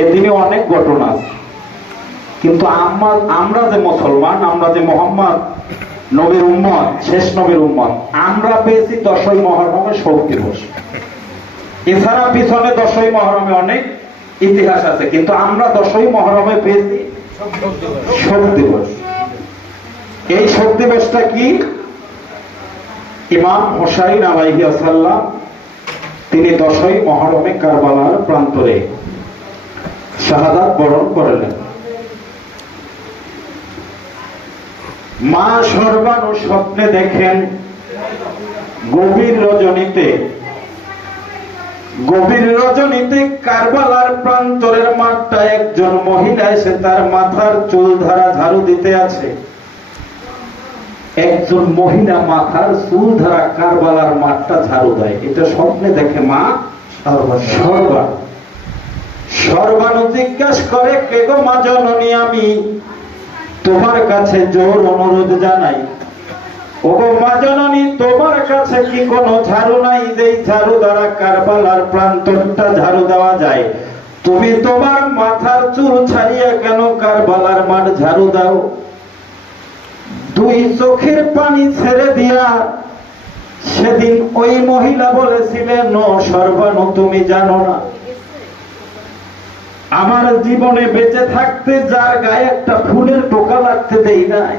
এদিনে অনেক ঘটনা আছে, কিন্তু আমরা যে মুসলমান, আমরা যে মোহাম্মদ নবীর উম্মত, শেষ নবীর উম্মত, আমরা পেয়েছি 10ই মুহররমে শোক দিবস। এছাড়া পিছনে 10ই মুহররমে অনেক ইতিহাস আছে, কিন্তু আমরা 10ই মুহররমে পেয়েছি শোক দিবস। এই শোক দিবসটা কি? ইমাম হোসাইন আলাইহিস সালাম তিনি 10ই মুহররমে কারবালার প্রান্তরে শাহাদাত বরণ করলেন। মা সর্বাণু স্বপ্নে দেখেন গভীর রজনীতে কারবালার প্রান্তরের মাঠটা একজন মহিলা এসে তার মাথার চুল ধারা ঝাড়ু দিতে আছে। একজন মহিলা মাথার চুল ধারা কারবালার মাঠটা ঝাড়ু দেয়, এটা স্বপ্নে দেখে মা সর্বাণু জিজ্ঞাসা করে, কে গো মা জননী, আমি তোমার কাছে জোর অনুরোধ জানাই। ও গো মা জননী, তোমার কাছে কি কোনো ঝাড়ু নাই যেই ঝাড়ু দ্বারা কারবালার প্রান্তরটা ঝাড়ু দেওয়া যায়? তুমি তোমার মাথার চুল ছাড়িয়ে কেন কারবালার মাঠ ঝাড়ু দাও? 2 চোখের পানি ছেড়ে দিয়া সেদিন ওই মহিলা বলেছিলেন, নো সর্বাণু, তুমি জানো না আমার জীবনে বেঁচে থাকতে যার গায়ে একটা ফুলের টোকা লাগতে দেই নাই,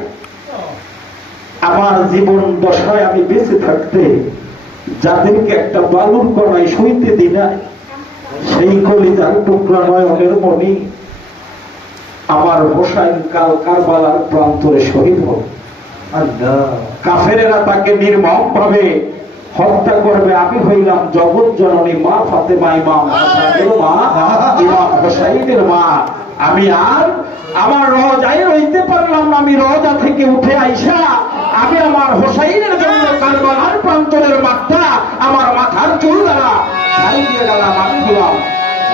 আমার জীবন দশায় আমি বেঁচে থাকতে যাদেরকে একটা বালুর কণায় সইতে দিই নাই, সেই কলিজার টুকরা নয়নের মণি আমার হোসাইন কাল কারবালার প্রান্তরে শহীদ হল। কাফেরেরা তাকে নির্মম ভাবে হত্যা করবে। আমি হইলাম জগৎ জননী মা ফাতেমা, ইমাম হাসানের মা, ইমাম হোসাইনের মা। আমি আর আমার রওজায় রইতে পারলাম না। আমি রওজা থেকে উঠে আইসা আমি আমার হোসাইনের জন্য কারবালার প্রান্তরের মাঠটা আমার মাথার চুল দ্বারা ছাই দিয়ে গেলাম। আমি হলাম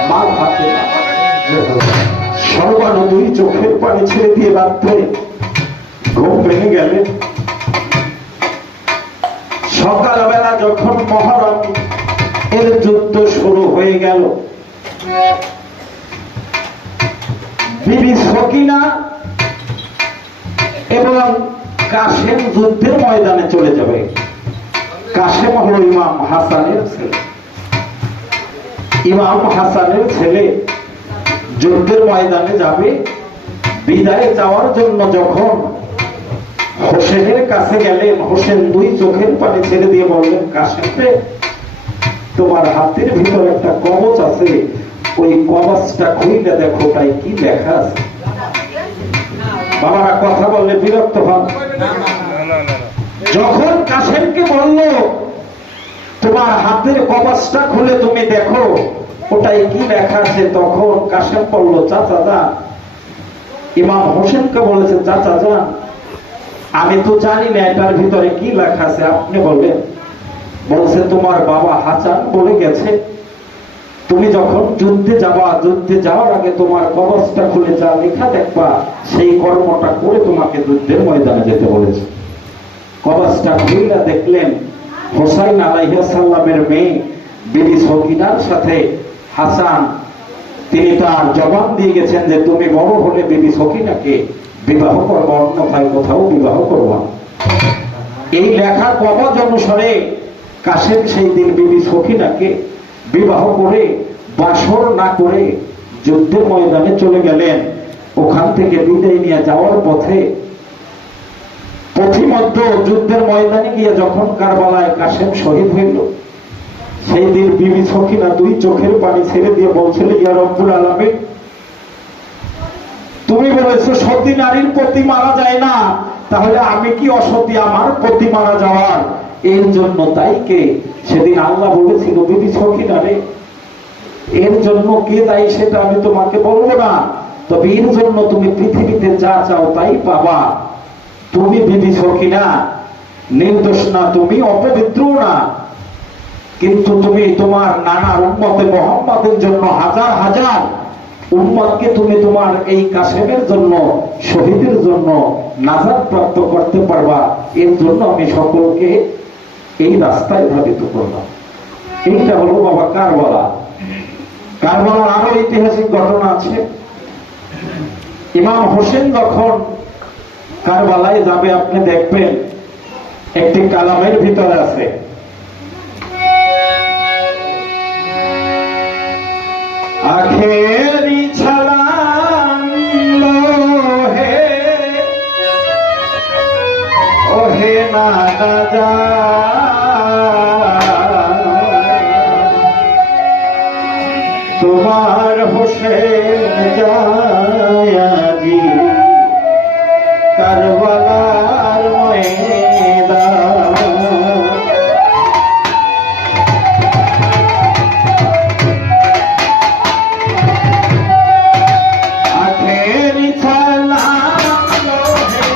মা ফাতেমা। সর্বাণু 2 চোখের পানি ছেড়ে দিয়ে রাত্রে ঘুম ভেঙে গেলে। সকালবেলা যখন মহরম এর যুদ্ধ শুরু হয়ে গেল, বিবি সকিনা এবং কাসেম যুদ্ধের ময়দানে চলে যাবে। কাসেম হল ইমাম হাসানের ছেলে। ইমাম হাসানের ছেলে যুদ্ধের ময়দানে যাবে। বিদায় যাওয়ার জন্য যখন হোসেনের কাছে গেলেন, হোসেন 2 চোখের পানি ছেড়ে দিয়ে বললেন, কাসেম রে, তোমার হাতের ভিতর একটা কবচ আছে, ওই কবচটা খুইলে দেখো তাই কি লেখা আছে। বাবারা কথা বললে বিরক্ত হন। যখন কাসেমকে বলল তোমার হাতের কবচটা খুলে তুমি দেখো ওটাই কি লেখা আছে, তখন কাসেম বলল, চাচা যান। ইমাম হোসেনকে বলেছে, চাচা যান, আমি তো জানি না এটার ভিতরে কি লেখা আছে, আপনি বলবেন। বলছে, তোমার বাবা হাসান বলে গেছে তুমি যখন যুদ্ধে যাওয়ার আগে তোমার কবচটা খুলে যা লেখা দেখবা সেই কর্মটা করে তোমাকে যুদ্ধের ময়দানে যেতে বলেছে। কবচটা খুলে দেখলেন হোসাইন আলাইহিস সালামের মেয়ে বিবি সকিনার সাথে হাসান তিনি তার জবান দিয়ে গেছেন যে তুমি বড় হলে বিবি সকিনাকে বিবাহ করবো, অন্যথায় কোথাও বিবাহ করব। এই লেখা কবচ অনুসারে কাসেম সেই দিন বিবি সকিনাকে বিবাহ করে বাসর না করে যুদ্ধের ময়দানে চলে গেলেন। ওখান থেকে বিদায় নিয়ে যাওয়ার পথে পথিমধ্য যুদ্ধের ময়দানে গিয়ে যখন কারবালায় কাসেম শহীদ হইল, সেই দিন বিবি সকিনা 2 চোখের পানি ছেড়ে দিয়ে বলছিল, ইয়া রব্বুল আলামিন, তুমি বলেছো সতী নারীর পতি মারা যায় না, তাহলে আমি কি অসতী আমার পতি মারা যাওয়ার এর জন্য দায়ী কে? সেদিন আল্লাহ বলেছিল, বিবি সকিনা রে, এর জন্য কে দায়ী সেটা আমি তোমাকে বলবো না, তবে এর জন্য তুমি পৃথিবীতে যা চাও তাই পাবা। তুমি বিবি সকিনা নির্দোষ না, তুমি অপবিত্র না, কিন্তু তুমি তোমার নানা উম্মতে মুহাম্মাদের জন্য হাজার হাজার উম্মতকে তুমি তোমার এই কাসেমের জন্য, শহীদের জন্য নাজাত প্রাপ্ত করতে পারবা। এর জন্য আমি সকলকে এই রাস্তায় ধাবিত করলাম। এইটা হলো বাবা কারবালা। কারবালার আরো ঐতিহাসিক ঘটনা ইমাম হোসেন যখন কারবালায় যাবে আপনি দেখবেন একটি কালামের ভিতরে আছে, আখেরি ছালাম লোহে ওহে নানা যা তোমার হোসেন জায়াজি কারবালার ময়দান। আখেরি সালাম লোহে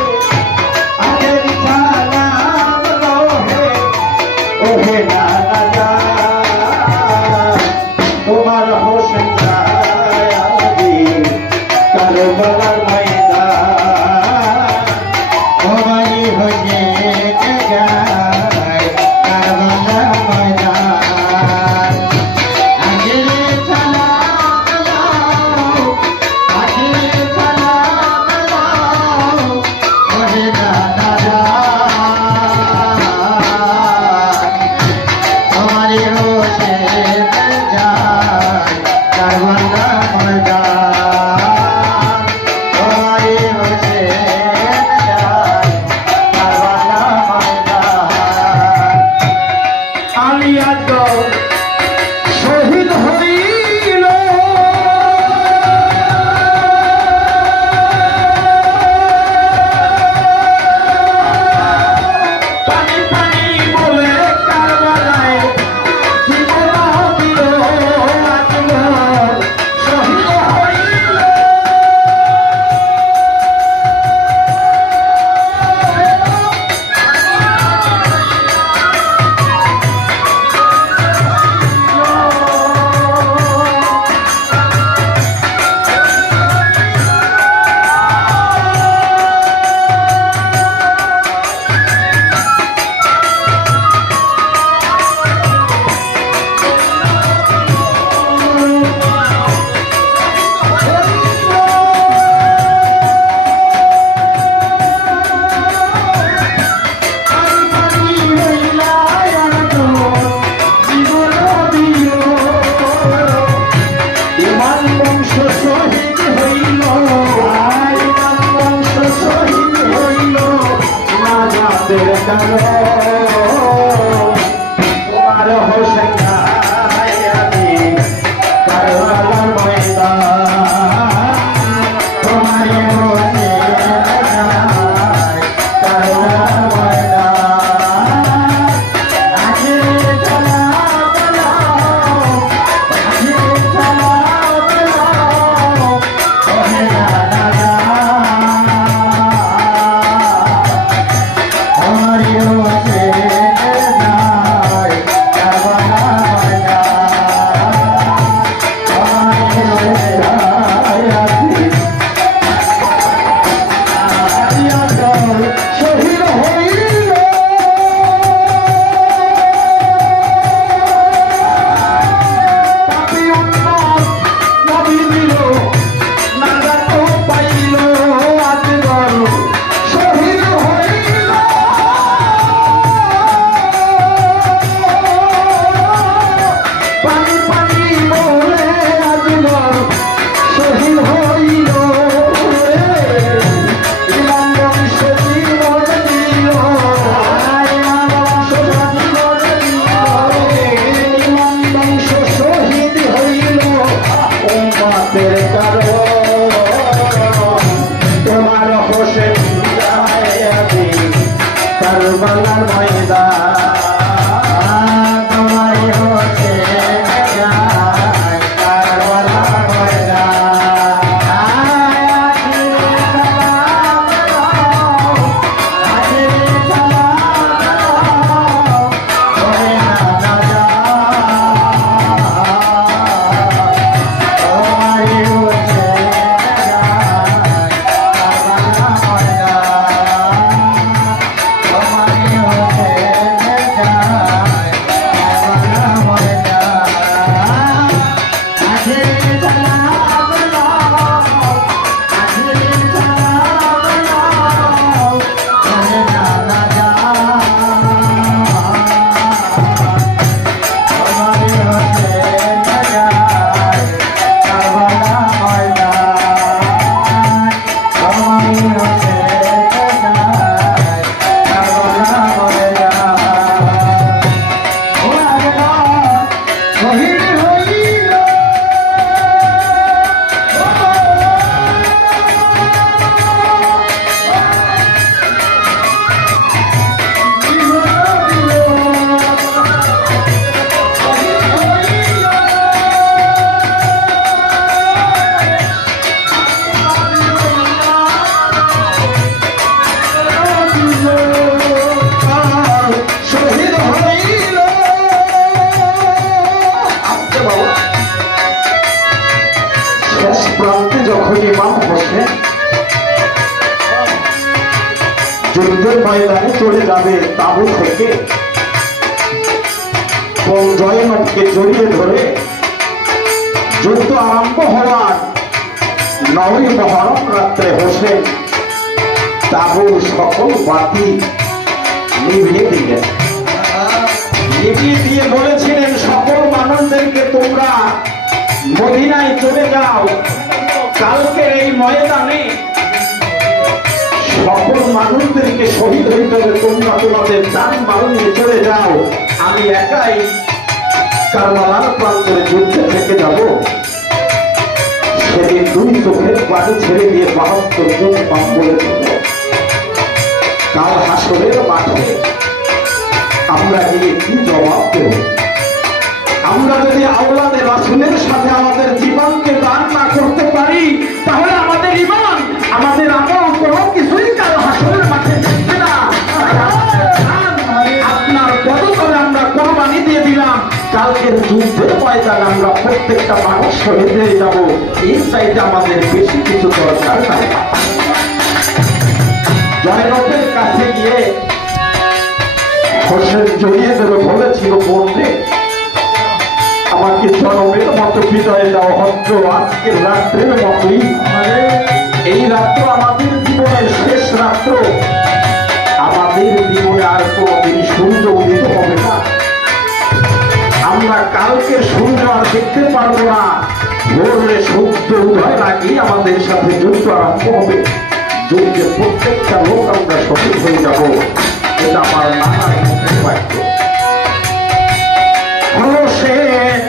আখেরি সালাম লোহে ওহে নানা যা তোমার হোসেন জায়াজি কারবালার ময়দান। তোমার হোসেন যায় কারবালার ময়দান। আখেরি সালাম লাও, আখেরি সালাম লাও, ওহে নানা জান। তোমার হোসেন যায় কারবালার ময়দান। তোমার হোসেন যায় কারবালার ময়দান। আলিয়া তো শহীদ হইল পানি পানি বলে কারবালায় জীবন দিল আজমল শহীদ হইল। ইমান বংশ শহীদ হইল, ইমান বংশ শহীদ হইল নাজাতের কারণ। তোমার হোসেন জায়াজি কারবালার ময়দান। তোমার হোসেন যায় কারবালার ময়দান। আখেরি সালাম লাও, আখেরি সালাম লাও, ওহে নানা জান। তোমার হোসেন যায় কারবালার ময়দান। তোমার হোসেন জায়াজি আলিয়া তো শহীদ হইল পাপী উম্মত নবী দিল নাজাত পাইল আজমল শহীদ হইল। পানি পানি বলে আজমল শহীদ হইল। ইমাম বংশ জীবন দিল, ইমাম বংশ জীবন দিল, ইমাম বংশ শহীদ হইল উম্মতের কারণ। তোমার হোসেন জায়াজি কারবালার ময়দান। তোমার হোসেন যায় কারবালার ময়দান। আখেরি সালাম লাও, আখেরি সালাম লাও, ওহে নানা জান। তোমার যখন ইমাম হোসেন যুদ্ধের ময়দানে চলে যাবে তাবু থেকে জয়নবকে জড়িয়ে ধরে যুদ্ধ আরম্ভ হওয়ার 9ই মহরম রাত্রে হোসেন তাবুর সকল বাতি নিভিয়ে দিলেন। নিভিয়ে দিয়ে বলেছিলেন সকল মানুষদেরকে তোমরা মদিনায় চলে যাও, কালকের এই ময়দানে সকল মানুষদেরকে শহীদ হইতে হবে, তোমরা তোমাদের জান মাল নিয়ে চলে যাও, আমি একাই কারবালার প্রান্তরে যুদ্ধে থেকে যাব। সেদিন 2 চোখের পানি ছেড়ে দিয়ে 72 জন পাপ বলেছিল, কাল হাসরের মাঠে আমরা গিয়ে কি জবাব দেব? আমরা যদি আওলাদে রাসূলের সাথে আমাদের জীবনকে দান না করতে পারি, তাহলে আমাদের ঈমান, আমাদের আমল কোনো কিছুই কাল হাসরের মাঠে থাকবে না। আপনার পদতলে আমরা কোরবানি দিয়ে দিলাম, কালকের যুদ্ধের ময়দানে আমরা প্রত্যেকটা মানুষ শহীদ হয়ে যাব। এই চাইতে আমাদের বেশি কিছু দরকার নাই। জয়নবের কাছে গিয়ে হোসেন জড়িয়ে ধরে বলেছিল, বলতে আমাকে জনমের মতো বিদায় দাও, হয়তো আজকের রাত্রের মতোই এই রাত্র আমাদের জীবনের শেষ রাত্র, আমাদের জীবনে আর কোনদিন সূর্য উদিত হবে না, আমরা কালকে সূর্য আর দেখতে পারবো না, ভোরে সূর্য উদয়ের আগেই আমাদের সাথে যুদ্ধ আরম্ভ হবে, যুদ্ধে প্রত্যেকটা লোক আমরা শহীদ হয়ে যাব। এটা আমার নানার মুখের বাক্য। হোসেন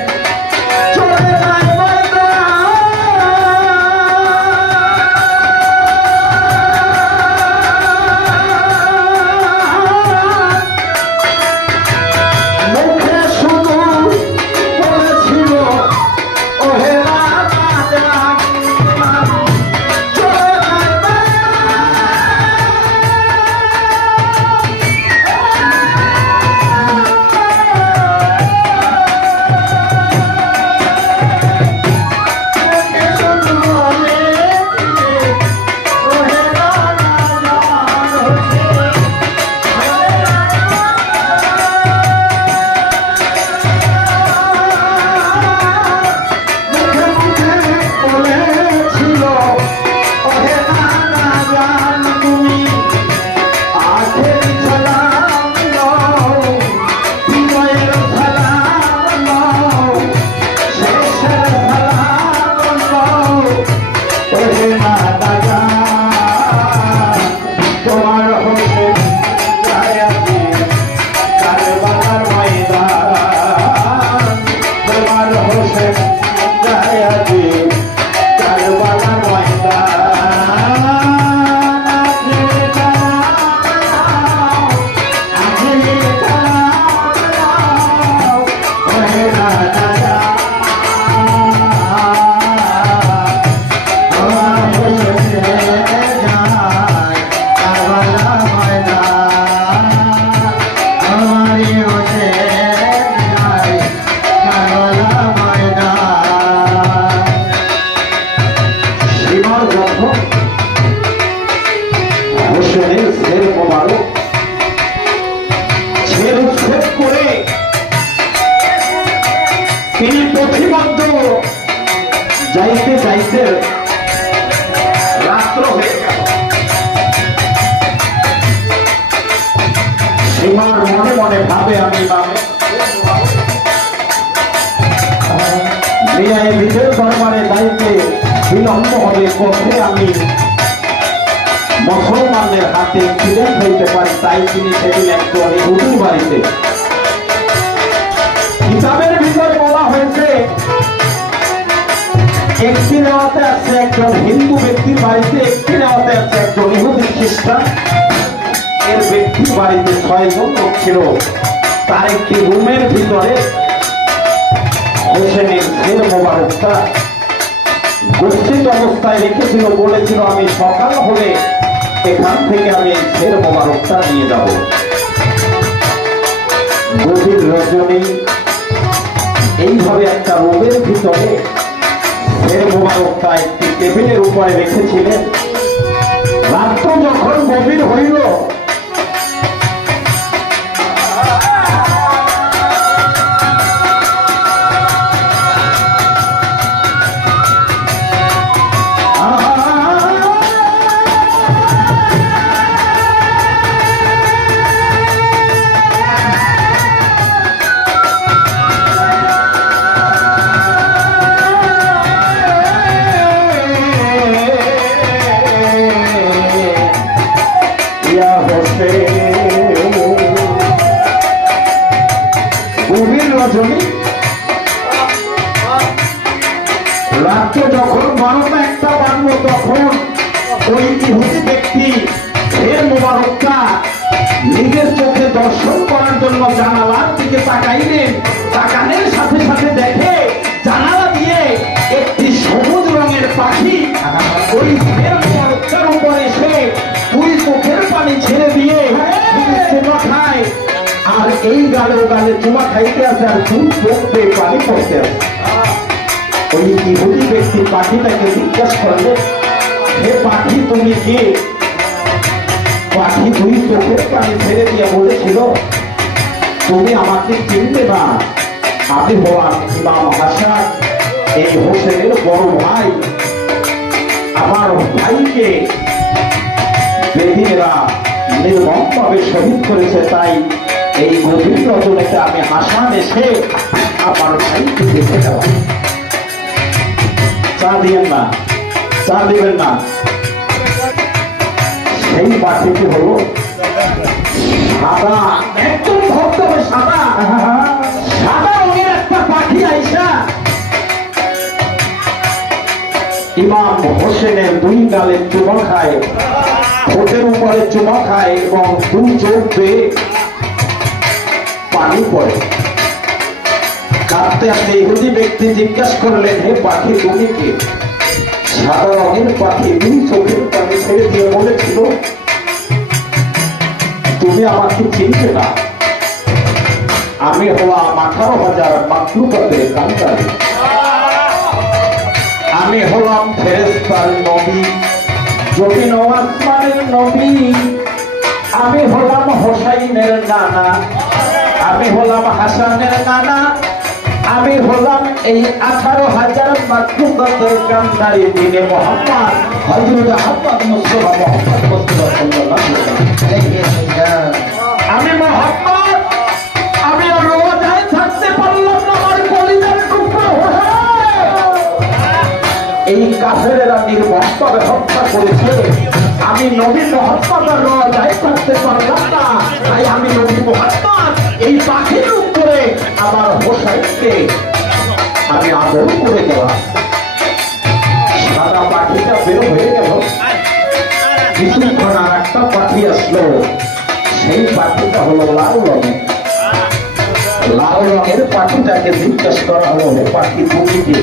চলে যায় মুখে শুধু বলেছিল, ওহে রাজা চলে যায়। তিনি পথিবদ্ধ যাইতে যাইতে রাত্র হয়ে গেল। সীমার মনে মনে ভাবে, আমি বিজয় দরবারে যাইতে বিলম্ব হবে, পথে আমি মুসলমানদের হাতে অ্যাক্সিডেন্ট হইতে পারে, তাই তিনি সেদিন একজন হুজুর বাড়িতে কিতাবের ভিতরে বলা হয়েছে, একটি নেওয়াতে আছে একজন হিন্দু ব্যক্তির বাড়িতে, একটি নেওয়াতে আছে একজন ইহুদি খ্রিস্টান এর ব্যক্তির বাড়িতে 6 জন লোক ছিল। তার একটি রুমের ভিতরে হোসেনের ছেলে মোবারকটা গচ্ছিত অবস্থায় রেখেছিল, বলেছিল আমি সকাল হলে এখান থেকে আমি ছেলে মোবারকটা নিয়ে যাব। গভীর রজনী এইভাবে একটা রোগের ভিতরে শের মোবারকটা একটি টেবিলের উপরে রেখেছিলেন। রাত্র যখন গভীর হইল, গভীর রজনী, রাত্র যখন 12টা বাজলো, তখন ওই ইহুদি ব্যক্তি শের মোবারকটা নিজের চোখে দর্শন করার জন্য জানালার দিকে তাকাইলেন। তাকানোর সাথে সাথে দেখে জানালা দিয়ে একটি সবুজ রঙের পাখি ওই শের মোবারকটার উপরে এসে দুই চোখের পানি ছেড়ে দিয়ে চুমা খায়। আর এই গালে গালে চুমা খাইতে আছে, আর দুই চোখ পেয়ে পানি পড়তে আছে। ওই ইহুদি ব্যক্তি পাখিটাকে জিজ্ঞাসা করলে, হে পাখি তুমি কে? পাখি দুই চোখের পানি ছেড়ে দিয়ে বলেছিল, তুমি আমাকে চিনতে না, আমি হলাম ইমাম হাসান, এই হোসেনের বড় ভাই। আমার ভাইকে বেদিনেরা নির্মমভাবে শহীদ করেছে, তাই এই গভীর রজনীতে আমি হাসান এসে আমার ভাইকে দেখে গেলাম। চা দিবেন না, চা দিবেন না। সেই পাখিটি হলো সাদা, একদম ধবধবে সাদা, সাদা রঙের একটা পাখি আইসা ইমাম হোসেনের দুই গালে চুমা খায়, ঠোঁটের উপরে চুমা খায় এবং দুই চোখ বেয়ে পানি পড়ে। কাঁদতে কাঁদতে ইহুদি ব্যক্তি জিজ্ঞাসা করলেন, হে পাখি তুমি কে? সাদা রঙের পাখি দুই চোখের পানি ছেড়ে দিয়ে বলেছিল, তুমি আমাকে চিনবে না, আমি হলাম 18,000 মাখলুকাতের কান্ডারি, আমি হলাম ফেরেশতার নবী, জমিন ও আসমানের নবী, আমি হলাম হোসাইনের নানা, আমি হলাম হাসানের নানা, আমি হলাম এই 18,000 মাখলুকাতের কান্ডারি দিনে মোহাম্মদ হযরত আহমদ মুস্তাফা মোহাম্মদ মুস্তাফা সাল্লাল্লাহু আলাইহি ওয়াসাল্লাম। আমি মোহাম্মদ, আমি রোজায় থাকতে পারলাম না, আমার কলিজার টুকরো এই কাফেরেরা নির্মমভাবে হত্যা করেছে। আমি নবী মোহাম্মদ রোজায় থাকতে পারলাম না, তাই আমি নবী মোহাম্মদ এই পাখির রূপ করে আমার হোসাইনকে আমি আদর করে গেলাম। সাদা পাখিটা বের হয়ে গেল, কিছুক্ষণ আর একটা পাখি আসলো। সেই পাখিটা হলো লাল রঙের। লাল রঙের পাখিটাকে জিজ্ঞাসা করা হলো, হে পাখি তুমি কে?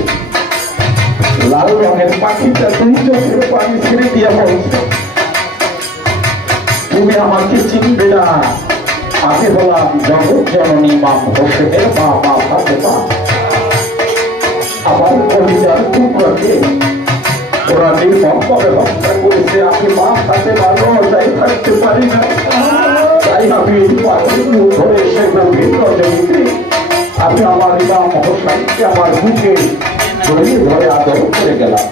লাল রঙের পাখিটা দুই চোখের পানি ছেড়ে দিয়ে বলছে, তুমি আমাকে চিনবে না, আমি হলাম জগৎ জননী ইমাম হোসেনের মা ফাতেমা। আমার কলিজার টুকরাকে ওরা নির্মমভাবে হত্যা করেছে, আমি মা ফাতেমা রোজায় থাকতে পারি না, তাই আমি এই পাখির মুখ ধরে এসে গভীর রজনীতে আমি আমার ইমাম হোসেনকে আমার বুকে জড়িয়ে ধরে আদর করে গেলাম।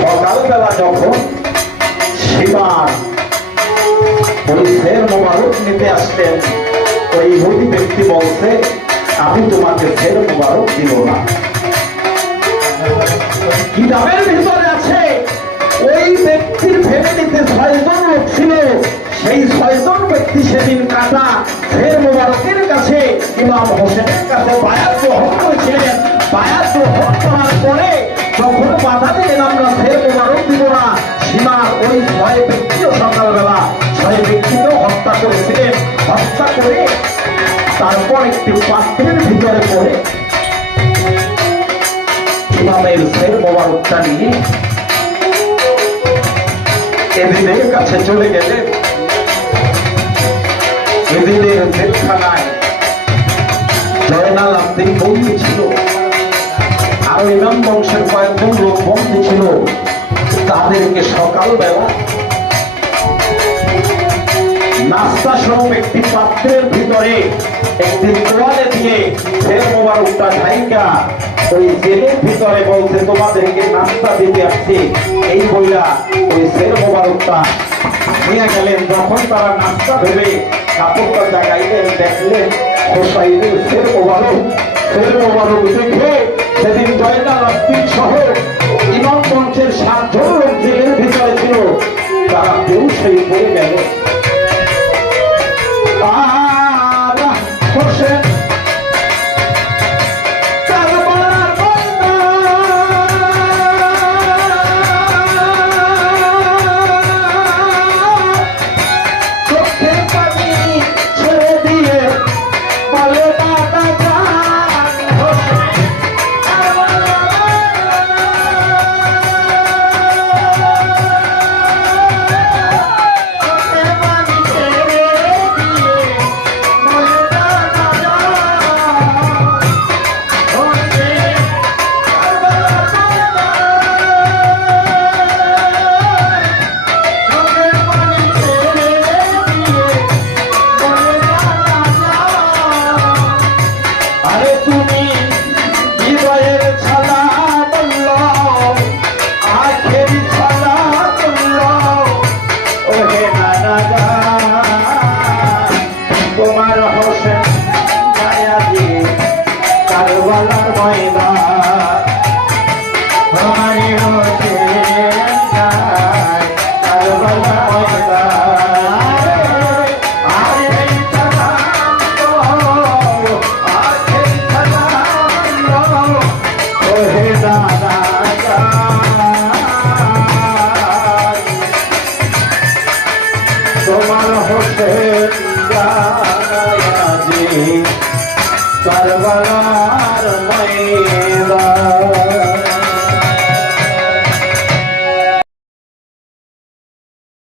সকালবেলা যখন সীমার ওই শের মোবারক নিতে আসলেন, ওই ইহুদি ব্যক্তি বলছে, আমি তোমাকে শের মোবারক দিব না। কিতাবের ভিতরে আছে ওই ব্যক্তির ফ্যামিলিতে 6 জন লোক ছিল, সেই 6 জন ব্যক্তি সেদিন কাটা শের মোবারকের কাছে ইমাম হোসেনের কাছে বায়াত গ্রহণ করেছিলেন। বায়াত গ্রহণ করার পরে যখন বাধা দিলেন আমরা শের মোবারক দিব না, সীমার ওই 6 ব্যক্তিও সকালবেলা 6 ব্যক্তিকেও হত্যা করেছিলেন। হত্যা করে তারপর একটি পাত্রের ভিতরে পড়ে ইমামের শের মোবারকটা নিয়ে এদিনের কাছে চলে গেলেন। এদিনের জেলখানায় জয়নাল আব্দিন বন্দী ছিল। আর ইমাম বংশের কয়েকজন লোক বন্দী ছিল, তাদেরকে সকালবেলা নাস্তা স্বরূপ একটি পাত্রের ভিতরে একটি তোয়ালে দিয়ে ফের মোবারকটা ঢাইকা ওই জেলের ভিতরে বলছে তোমাদেরকে নাস্তা দিতে আসছি, এই বইলা ওই ফের মোবারকটা নিয়ে গেলেন। যখন তারা নাস্তা ভেবে কাপড়টা জাগাইলেন, দেখলেন হোসাইনের ফের মোবারক দেখে সেদিন জয়নাল আব্দিন সহ ইমাম বংশের 7 জন লোক জেলের ভিতরে ছিল, তারা বেহুশ হয়ে পড়ে গেল। হোসেন তোমার হোসেন মায়া দিয়ে কারবালার ময়দান, তোমার হোসেন কারবালার ময়দান, আখেরি সালাম ওহে দাদা।